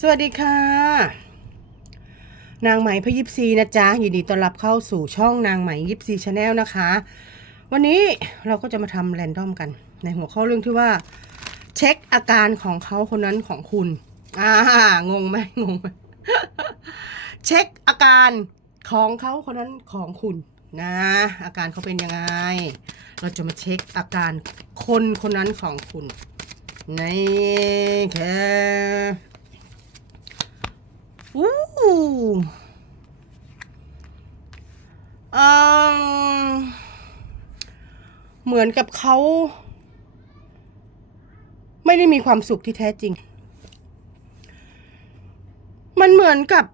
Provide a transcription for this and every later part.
สวัสดีค่ะ นางไหมพยิบซีนะจ๊ะยินดีต้อนรับเข้าสู่ช่องนางไหมยิบซีชาแนลนะคะ วันนี้เราก็จะมาทำแรนดอมกัน ในหัวข้อเรื่องที่ว่า เช็คอาการของเขาคนนั้นของคุณอ่างงไหมงงไหมเช็คอาการของเขาคนนั้นของคุณนะ อาการเขาเป็นยังไง เราจะมาเช็คอาการคนคนนั้นของคุณในแค่ อืมเหมือนกับเขา ไม่ได้มีความสุขที่แท้จริง มันเหมือนกับ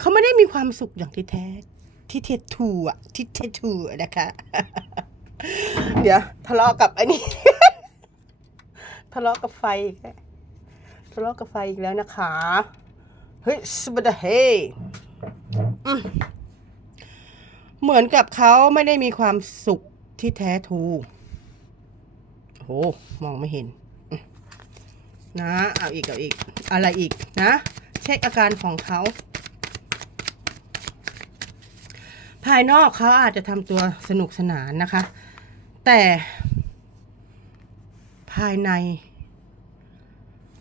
เขาไม่ได้มีความสุขอย่างที่แท้ ที่เททูอะที่เททูนะคะ เดี๋ยวทะเลาะกับอ้นี่ทะเลาะกับไฟอีกทะเลาะกับไฟอีกแล้วนะคะ เฮ้ยสบัดเฮเหมือนกับเขาไม่ได้มีความสุขที่แท้ทูโหมองไม่เห็น นะ เอาอีกเอาอีก อะไรอีกนะ เช็คอาการของเขา ภายนอกเขาอาจจะทำตัวสนุกสนานนะคะ แต่ภายใน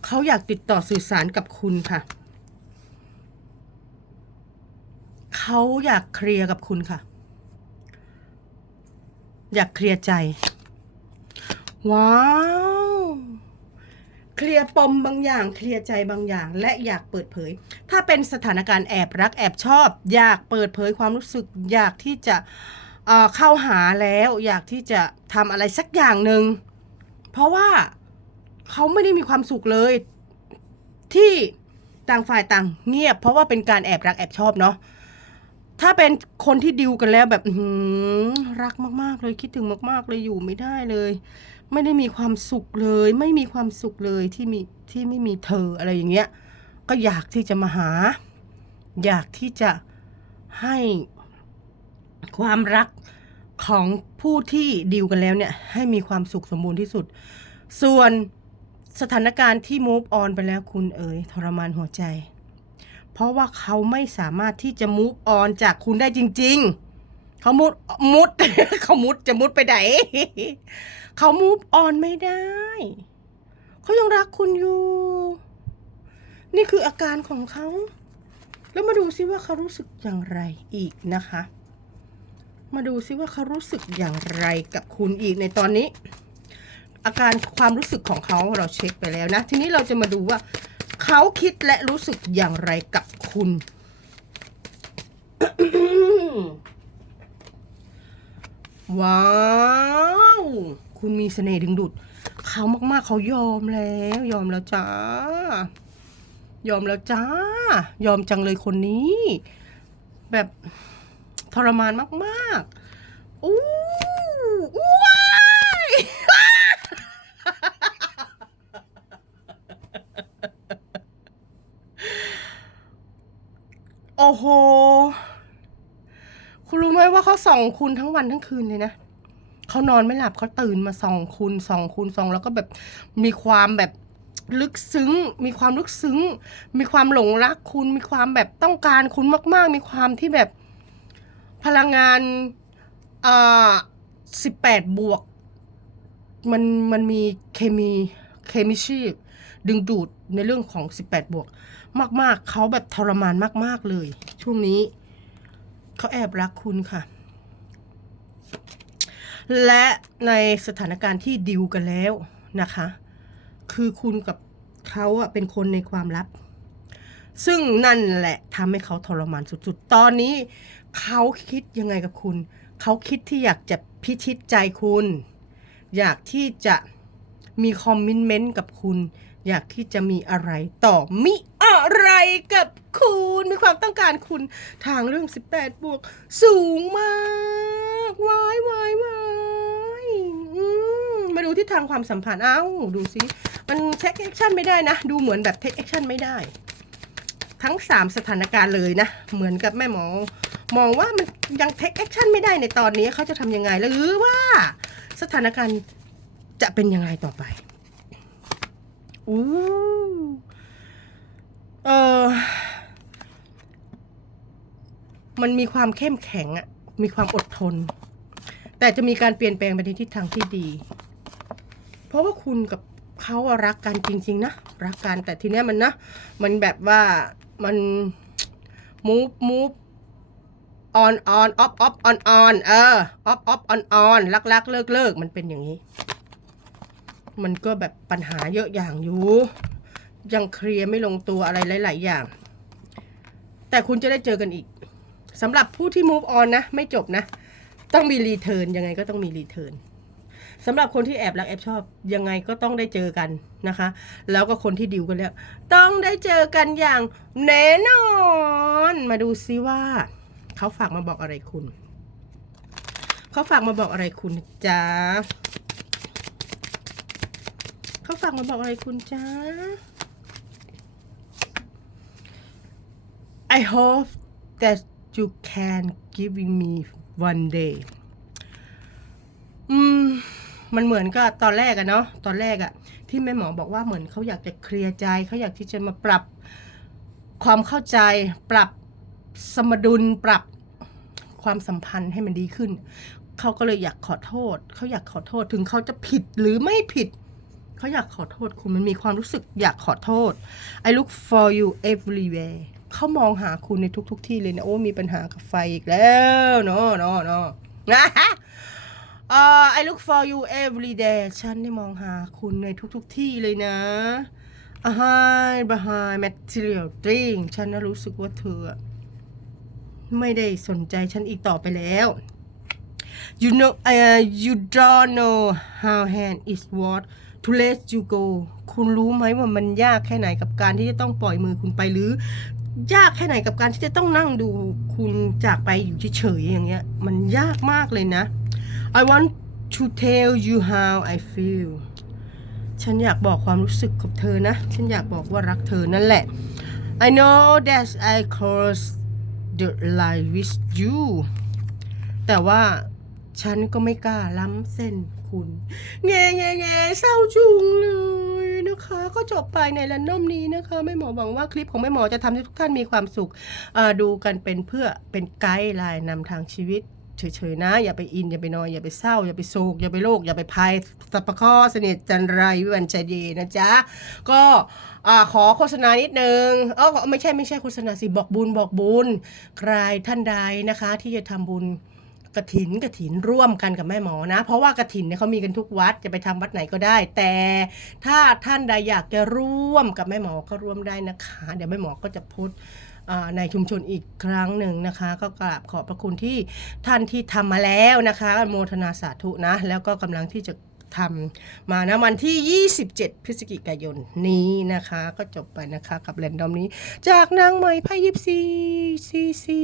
เขาอยากติดต่อสื่อสารกับคุณค่ะ เขาอยากเคลียร์กับคุณค่ะ อยากเคลียร์ใจ ว้าว เคลียร์ปมบางอย่าง เคลียร์ใจบางอย่าง และอยากเปิดเผย ถ้าเป็นสถานการณ์แอบรักแอบชอบ อยากเปิดเผยความรู้สึก อยากที่จะเเข้าหาแล้ว อยากที่จะทำอะไรสักอย่างหนึ่ง เพราะว่าเขาไม่ได้มีความสุขเลย ที่ต่างฝ่ายต่างเงียบ เพราะว่าเป็นการแอบรักแอบชอบเนาะ ถ้าเป็นคนที่ดิวกันแล้วแบบรักมาก ๆ เลยคิดถึงมาก ๆ เลยอยู่ไม่ได้เลย ไม่ได้มีความสุขเลย ไม่มีความสุขเลยที่มีที่ไม่มีเธออะไรอย่างเงี้ย ก็อยากที่จะมาหา อยากที่จะให้ความรักของผู้ที่ดีลกันแล้วเนี่ย ให้มีความสุขสมบูรณ์ที่สุด ส่วนสถานการณ์ที่ move on ไปแล้วคุณเอ๋ยทรมานหัวใจ เพราะว่าเขาไม่สามารถที่จะ move on จากคุณได้จริง ๆ เขามุดมุด เขามุดจะมุดไปไหน เขา move on ไม่ได้ เขายังรักคุณอยู่ นี่คืออาการของเขา แล้วมาดูซิว่าเขารู้สึกอย่างไรอีกนะคะ มาดูซิว่าเขารู้สึกอย่างไรกับคุณอีกในตอนนี้ อาการความรู้สึกของเขาเราเช็คไปแล้วนะ ทีนี้เราจะมาดูว่า เขาคิดและรู้สึกอย่างไรกับคุณ ว้าวคุณมีเสน่ห์ดึงดูดเขามาก ๆ เขายอมแล้ว ยอมแล้วจ้า ยอมแล้วจ้า ยอมจังเลยคนนี้ แบบทรมานมาก ๆอู้อู้ว้าย โอ้โห คุณรู้ไหมว่าเขา ส่องคุณทั้งวันทั้งคืนเลยนะเขานอนไม่หลับเขาตื่นมาส่องคุณส่องคุณส่องแล้วก็แบบมีความแบบลึกซึ้ง มีความลึกซึ้ง มีความหลงรักคุณ มีความแบบต้องการคุณมาก ๆ มีความที่แบบพลังงานเอ่อสิบแปดบวก มันมันมีเคมีเคมีชีพดึงดูดในเรื่องของ18บวก มาก ๆเขาแบบทรมานมาก ๆเลย ช่วงนี้เขาแอบรักคุณค่ะ และในสถานการณ์ที่ดิวกันแล้วนะคะ คือคุณกับเขาอะเป็นคนในความลับ ซึ่งนั่นแหละทำให้เขาทรมานสุดๆ ตอนนี้เขาคิดยังไงกับคุณ เขาคิดที่อยากจะพิชิตใจคุณ อยากที่จะมีคอมมิชเมนต์กับคุณ อยากที่จะมีอะไรต่อมิอะไรกับคุณ มีความต้องการคุณทางเรื่อง 18 บวก สูงมาก อกวายวายวายมาดูทิศทางความสัมพันธ์เอ้าดูสิมันเทคแอคชั่นไม่ได้นะ ดูเหมือนแบบเทคแอคชั่นไม่ได้ ทั้ง 3 สถานการณ์เลยนะ เหมือนกับแม่หมอ มองว่ามันยังเทคแอคชั่นไม่ได้ในตอนนี้เขาจะทำยังไงหรือว่าสถานการณ์จะเป็นยังไงต่อไปอู้เออมันมีความเข้มแข็งอะมีความอดทน แต่จะมีการเปลี่ยนแปลงไปในทิศทางที่ดี เพราะว่าคุณกับเขารักกันจริง ๆ นะ รักกันแต่ทีเนี้ยมันนะ มันแบบว่ามัน move move on on off off on on เออ off off on on รักรักเลิกเลิกมันเป็นอย่างนี้ มันก็แบบปัญหาเยอะอย่างอยู่ยังเคลียร์ไม่ลงตัวอะไรหลาย ๆ อย่าง แต่คุณจะได้เจอกันอีกสำหรับผู้ที่ move on นะ ไม่จบนะ ต้องมีรีเทิร์นยังไงก็ต้องมีรีเทิร์นสำหรับคนที่แอบรักแอบชอบยังไงก็ต้องได้เจอกันนะคะ แล้วก็คนที่ดิวกันแล้ว ต้องได้เจอกันอย่างแน่นอน มาดูซิว่าเขาฝากมาบอกอะไรคุณ เขาฝากมาบอกอะไรคุณจ้าเขาฝากมาบอกอะไรคุณจ้า I hope that you can giving me one day อืมมันเหมือนกับตอนแรกอะเนาะตอนแรกอะที่แม่หมอบอกว่าเหมือนเขาอยากจะเคลียร์ใจเขาอยากที่จะมาปรับความเข้าใจ ปรับสมดุลปรับความสัมพันธ์ให้มันดีขึ้น เขาก็เลยอยากขอโทษ เขาอยากขอโทษถึงเขาจะผิดหรือไม่ผิด เขาอยากขอโทษคุณมันมีความรู้สึกอยากขอโทษ I look for you everywhere เขามองหาคุณในทุกๆที่เลยนะ โอ้มีปัญหากับไฟอีกแล้วเนาะเนาะเนาะนะเอ่อ I look for you every day ฉันได้มองหาคุณในทุกๆที่เลยนะ behind behind material thing ฉันนะรู้สึกว่าเธอ ไม่ได้สนใจฉันอีกต่อไปแล้ว you know uh, you don't know how hand is what to let you go คุณรู้ไหมว่ามันยากแค่ไหนกับการที่จะต้องปล่อยมือคุณไปหรือ ยากแค่ไหนกับการที่จะต้องนั่งดูคุณจากไปอยู่เฉยๆอย่างเงี้ย มันยากมากเลยนะ I want to tell you how I feel ฉันอยากบอกความรู้สึกกับเธอนะ ฉันอยากบอกว่ารักเธอนั่นแหละ I know that I cross the line with you แต่ว่าฉันก็ไม่กล้าล้ำเส้นคุณ แง่แง่แง่เศร้าจุงเลย นะคะ ก็จบไปในรันนอมนี้นะคะแม่หมอหวังว่าคลิปของแม่หมอจะทำให้ทุกท่านมีความสุขดูกันเป็นเพื่อเป็นไกด์ไลน์นำทางชีวิตเฉยๆนะอย่าไปอินอย่าไปนอยอย่าไปเศร้า อย่าไปโศกอย่าไปโลกอย่าไปพายสัพพะข้อเสนิทจันไรวิวันใจดีนะจ๊ะก็ขอโฆษณานิดนึงเออไม่ใช่ไม่ใช่โฆษณาสิบอกบุญบอกบุญ ใครท่านใดนะคะ ที่จะทำบุญ กระถินกระถินร่วมกันกับแม่หมอนะ เพราะว่ากระถินเนี่ยเขามีกันทุกวัดจะไปทำวัดไหนก็ได้ แต่ถ้าท่านใดอยากจะร่วมกับแม่หมอก็ร่วมได้นะคะ เดี๋ยวแม่หมอก็จะพสต์อ่าในชุมชนอีกครั้งหนึ่งนะคะ ก็กราบขอบพระคุณที่ท่านที่ทำมาแล้วนะคะโมทนาสาธุนะ แล้วก็กำลังที่จะทำมานะวันที่ 27 พฤศจิกายนนี้นะคะ ก็จบไปนะคะกับแรนดอมนี้ จากนางใหม่ไพายิบซีซีซี